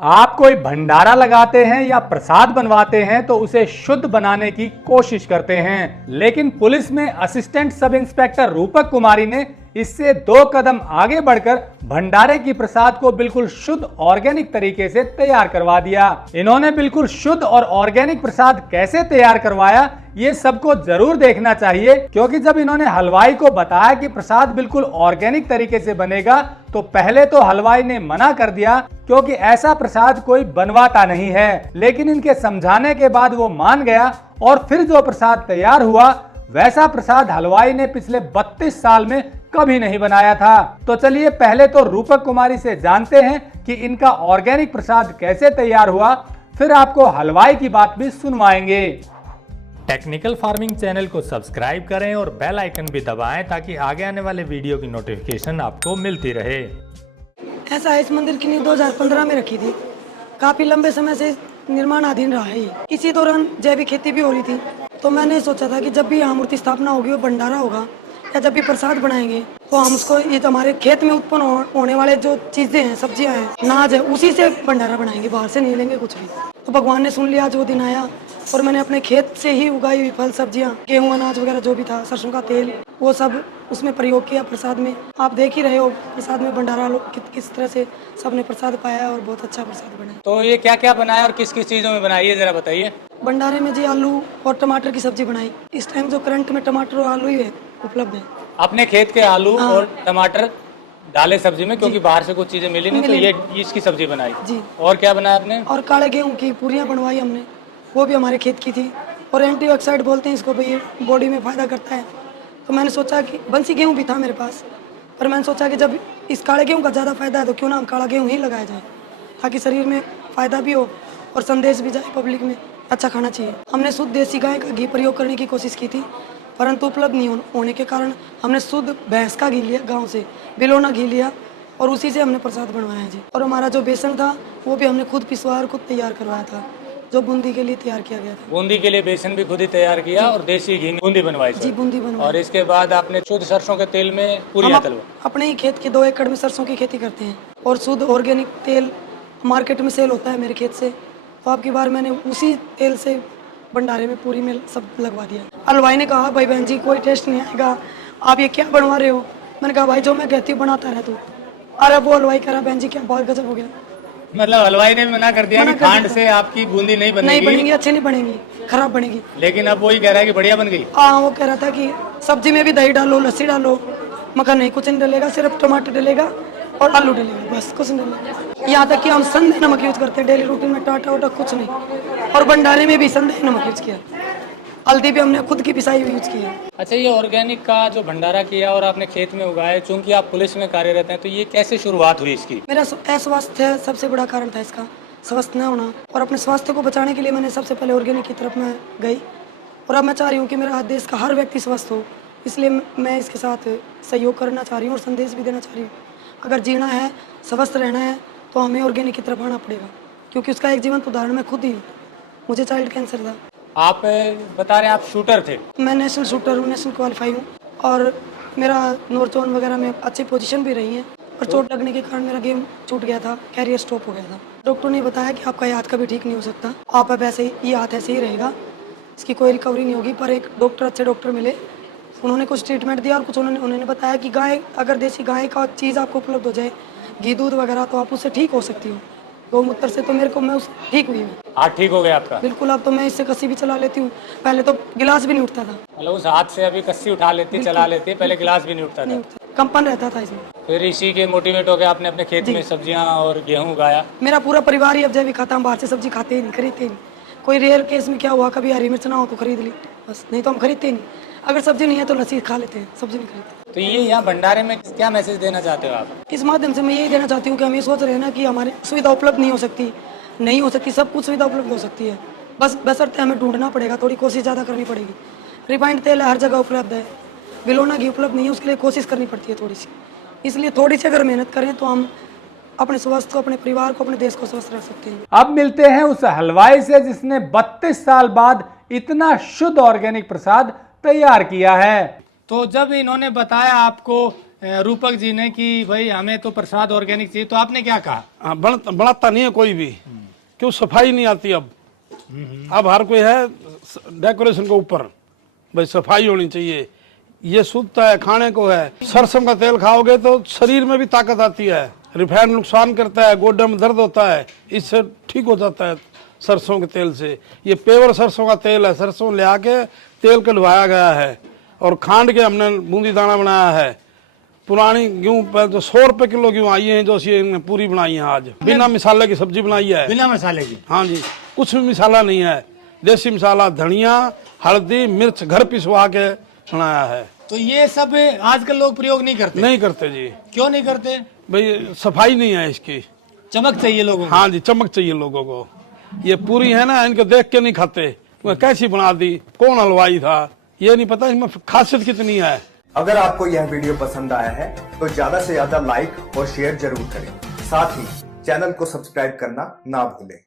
आप कोई भंडारा लगाते हैं या प्रसाद बनवाते हैं तो उसे शुद्ध बनाने की कोशिश करते हैं, लेकिन पुलिस में असिस्टेंट सब इंस्पेक्टर रूपक कुमारी ने इससे 2 कदम आगे बढ़कर भंडारे की प्रसाद को बिल्कुल शुद्ध ऑर्गेनिक तरीके से तैयार करवा दिया। इन्होंने बिल्कुल शुद्ध और ऑर्गेनिक प्रसाद कैसे तैयार करवाया ये सबको जरूर देखना चाहिए, क्योंकि जब इन्होंने हलवाई को बताया कि प्रसाद बिल्कुल ऑर्गेनिक तरीके से बनेगा तो पहले तो हलवाई ने मना कर दिया, क्योंकि ऐसा प्रसाद कोई बनवाता नहीं है। लेकिन इनके समझाने के बाद वो मान गया और फिर जो प्रसाद तैयार हुआ वैसा प्रसाद हलवाई ने पिछले 32 साल में कभी नहीं बनाया था। तो चलिए पहले तो रूपक कुमारी से जानते हैं कि इनका ऑर्गेनिक प्रसाद कैसे तैयार हुआ, फिर आपको हलवाई की बात भी सुनवाएंगे। टेक्निकल फार्मिंग चैनल को सब्सक्राइब करें और बेल आइकन भी दबाएं ताकि आगे आने वाले वीडियो की नोटिफिकेशन आपको मिलती रहे। ऐसा है, इस मंदिर की नींव 2015 में रखी थी। काफी लंबे समय से निर्माणाधीन रहा है। इसी दौरान जैविक खेती भी हो रही थी, तो मैंने सोचा था कि जब भी यहाँ मूर्ति स्थापना होगी, वो भंडारा होगा या जब भी प्रसाद बनाएंगे तो हम उसको, ये जो हमारे खेत में उत्पन्न होने वाले जो चीजें हैं, सब्जियां हैं, अनाज है, उसी से भंडारा बनाएंगे, बाहर से नहीं लेंगे कुछ भी। तो भगवान ने सुन लिया, आज वो दिन आया और मैंने अपने खेत से ही उगाई हुई फल सब्जियां, गेहूं, अनाज वगैरह जो भी था, सरसों का तेल, वो सब उसमें प्रयोग किया प्रसाद में। आप देख ही रहे हो प्रसाद में भंडारा लोग किस तरह से सबने प्रसाद पाया है और बहुत अच्छा प्रसाद बना। तो ये क्या क्या बनाया और किस किस चीजों में बनाई है जरा बताइए। भंडारे में जी आलू और टमाटर की सब्जी बनाई। इस टाइम जो करंट में टमाटर और आलू ही है उपलब्ध है। अपने खेत के आलू और टमाटर डाले सब्जी में, क्योंकि बाहर से कुछ चीजें मिली नहीं, तो ये इसकी सब्जी बनाई जी। और क्या बनाया आपने? और काले गेहूं की पूरियां बनवाई हमने, वो भी हमारे खेत की थी। और एंटीऑक्सीडेंट बोलते हैं इसको, भाई बॉडी में फायदा करता है। तो मैंने सोचा कि बंसी गेहूं भी था मेरे पास, पर मैंने सोचा कि जब इस काले गेहूं का ज़्यादा फायदा है तो क्यों ना हम काला गेहूं ही लगाया जाए, ताकि शरीर में फायदा भी हो और संदेश भी जाए पब्लिक में, अच्छा खाना चाहिए। हमने शुद्ध देसी गाय का घी प्रयोग करने की कोशिश की थी, परंतु उपलब्ध नहीं होने के कारण हमने शुद्ध भैंस का घी लिया, गांव से बिलोना घी लिया और उसी से हमने प्रसाद बनवाया जी। और हमारा जो बेसन था वो भी हमने खुद पिसवाया और खुद तैयार करवाया था, जो बूंदी के लिए तैयार किया गया था। बूंदी के लिए बेसन भी खुद ही तैयार किया और देसी घी बूंदी बनवाई जी, बूंदी बनवाई। और इसके बाद आपने शुद्ध सरसों के तेल में पूरी तलवा। अपने ही खेत के 2 एकड़ में सरसों की खेती करते हैं और शुद्ध ऑर्गेनिक तेल मार्केट में सेल होता है मेरे खेत से। तो आपकी बार मैंने उसी तेल से भंडारे में पूरी में सब लगवा दिया। हलवाई ने कहा, भाई बहन जी कोई टेस्ट नहीं आएगा, आप ये क्या बनवा रहे हो? मैंने कहा, भाई जो मैं कहती हूँ बनाता रहे तू। अरे वो हलवाई कह रहा, बहन जी क्या बहुत गजब हो गया। मतलब हलवाई ने मना कर दिया कि खांड से आपकी बूंदी नहीं बनेगी, अच्छी नहीं बनेगी, खराब बनेगी। लेकिन अब वही कह रहा है कि बढ़िया बन गई। हाँ, वो कह रहा था कि सब्जी में भी दही डालो, लस्सी डालो। मक्खन नहीं, कुछ नहीं डलेगा, सिर्फ टमाटर डलेगा और आलू डलेगा, बस कुछ नहीं डलेगा। यहाँ तक कि हम संदेह नमक यूज करते हैं डेली रूटीन में, टाटा वाटा कुछ नहीं। और भंडारे में भी संदेह नमक यूज किया, हल्दी भी हमने खुद की पिसाई हुई यूज की है। अच्छा, ये ऑर्गेनिक का जो भंडारा किया और आपने खेत में उगाया, चूंकि आप पुलिस में कार्यरत हैं, तो ये कैसे शुरुआत हुई इसकी? मेरा अस्वास्थ्य सबसे बड़ा कारण था इसका, स्वस्थ न होना। और अपने स्वास्थ्य को बचाने के लिए मैंने सबसे पहले ऑर्गेनिक की तरफ में गई। और अब मैं चाह रही हूँ कि मेरा देश का हर व्यक्ति स्वस्थ हो, इसलिए मैं इसके साथ सहयोग करना चाह रही हूँ और संदेश भी देना चाह रही हूँ। अगर जीना है, स्वस्थ रहना है, तो हमें ऑर्गेनिक की तरफ आना पड़ेगा, क्योंकि उसका एक जीवंत उदाहरण मैं खुद ही हूँ। मुझे चाइल्ड कैंसर था। आप बता रहे हैं आप शूटर थे? मैं नेशनल शूटर हूँ, नेशनल क्वालिफाई हूँ और मेरा नॉर्थ वगैरह में अच्छी पोजीशन भी रही है। पर चोट लगने के कारण मेरा गेम छूट गया था, कैरियर स्टॉप हो गया था। डॉक्टर ने बताया कि आपका ये हाथ कभी ठीक नहीं हो सकता, आप अब ऐसे ही, ये हाथ ऐसे ही रहेगा, इसकी कोई रिकवरी नहीं होगी। पर एक डॉक्टर, अच्छे डॉक्टर मिले, उन्होंने कुछ ट्रीटमेंट दिया और कुछ उन्होंने बताया कि गाय, अगर देसी गाय का चीज़ आपको उपलब्ध हो जाए, घी दूध वगैरह, तो आप उससे ठीक हो सकती हो। गौमूत्र से तो मेरे को, मैं उस ठीक हुई हूँ। हाथ ठीक हो गया आपका? बिल्कुल, अब तो मैं इससे कस्सी भी चला लेती हूँ। पहले तो गिलास भी नहीं उठता था। मतलब उस हाथ से अभी कस्सी उठा लेती, चला लेती, पहले गिलास भी नहीं उठता था? कंपन रहता था इसमें। फिर इसी के मोटिवेट हो गया आपने अपने खेत में सब्जियां और गेहूं उगाया? मेरा पूरा परिवार ही अब जैविक खाता, हम बाहर से सब्जी खाते ही नहीं, खरीदते ही नहीं। कोई रेयर केस में क्या हुआ, कभी हरी मिर्च ना हो तो खरीद ली, बस, नहीं तो हम खरीदते ही नहीं। अगर सब्जी नहीं है तो लस्सी खा लेते हैं, सब्जी नहीं खरीदते। तो ये यहाँ भंडारे में क्या मैसेज देना चाहते हो आप? इस माध्यम से मैं यही देना चाहती हूँ कि हम ये सोच रहे हैं ना कि हमारी सुविधा उपलब्ध नहीं हो सकती, सब कुछ सुविधा उपलब्ध हो सकती है, बस बशर्ते हमें ढूंढना पड़ेगा, थोड़ी कोशिश ज़्यादा करनी पड़ेगी। रिफाइंड तेल हर जगह उपलब्ध है, बिलोना घी उपलब्ध नहीं है, उसके लिए कोशिश करनी पड़ती है थोड़ी सी। इसलिए थोड़ी सी अगर मेहनत करें तो हम अपने स्वास्थ्य को, अपने परिवार को, अपने देश को स्वस्थ रख सकते हैं। अब मिलते हैं उस हलवाई से जिसने 32 साल बाद इतना शुद्ध ऑर्गेनिक प्रसाद तैयार किया है। तो जब इन्होंने बताया आपको रूपक जी ने कि भाई हमें तो प्रसाद ऑर्गेनिक चाहिए, तो आपने क्या कहा? हाँ, बनाता नहीं है कोई भी, क्यों सफाई नहीं आती अब हर कोई है डेकोरेशन के ऊपर, भाई सफाई होनी चाहिए। ये शुद्धता है, खाने को है। सरसों का तेल खाओगे तो शरीर में भी ताकत आती है, रिफाइंड नुकसान करता है, गोड्डे में दर्द होता है, इससे ठीक हो जाता है सरसों के तेल से। ये पेवर सरसों का तेल है, सरसों ले आके तेल कढ़वाया गया है और खांड के हमने बूंदी दाना बनाया है। पुरानी गेहूं पे जो 100 रुपए किलो गेहूं आई है, जो इन्हें पूरी बनाई है आज, बिना मसाले की सब्जी बनाई है। बिना मसाले की? हाँ जी, कुछ भी मसाला नहीं है, देसी मसाला, धनिया, हल्दी, मिर्च घर पिसवा के बनाया है। तो ये सब आजकल लोग प्रयोग नहीं करते? नहीं करते जी। क्यों नहीं करते? भाई सफाई नहीं है इसकी, चमक चाहिए लोगों को। हाँ जी, चमक चाहिए लोगों को। ये पूरी है ना, इनको देख के नहीं खाते, कैसी बना दी, कौन हलवाई था, ये नहीं पता इसमें खासियत कितनी है। अगर आपको यह वीडियो पसंद आया है तो ज्यादा से ज्यादा लाइक और शेयर जरूर करें। साथ ही चैनल को सब्सक्राइब करना ना भूलें।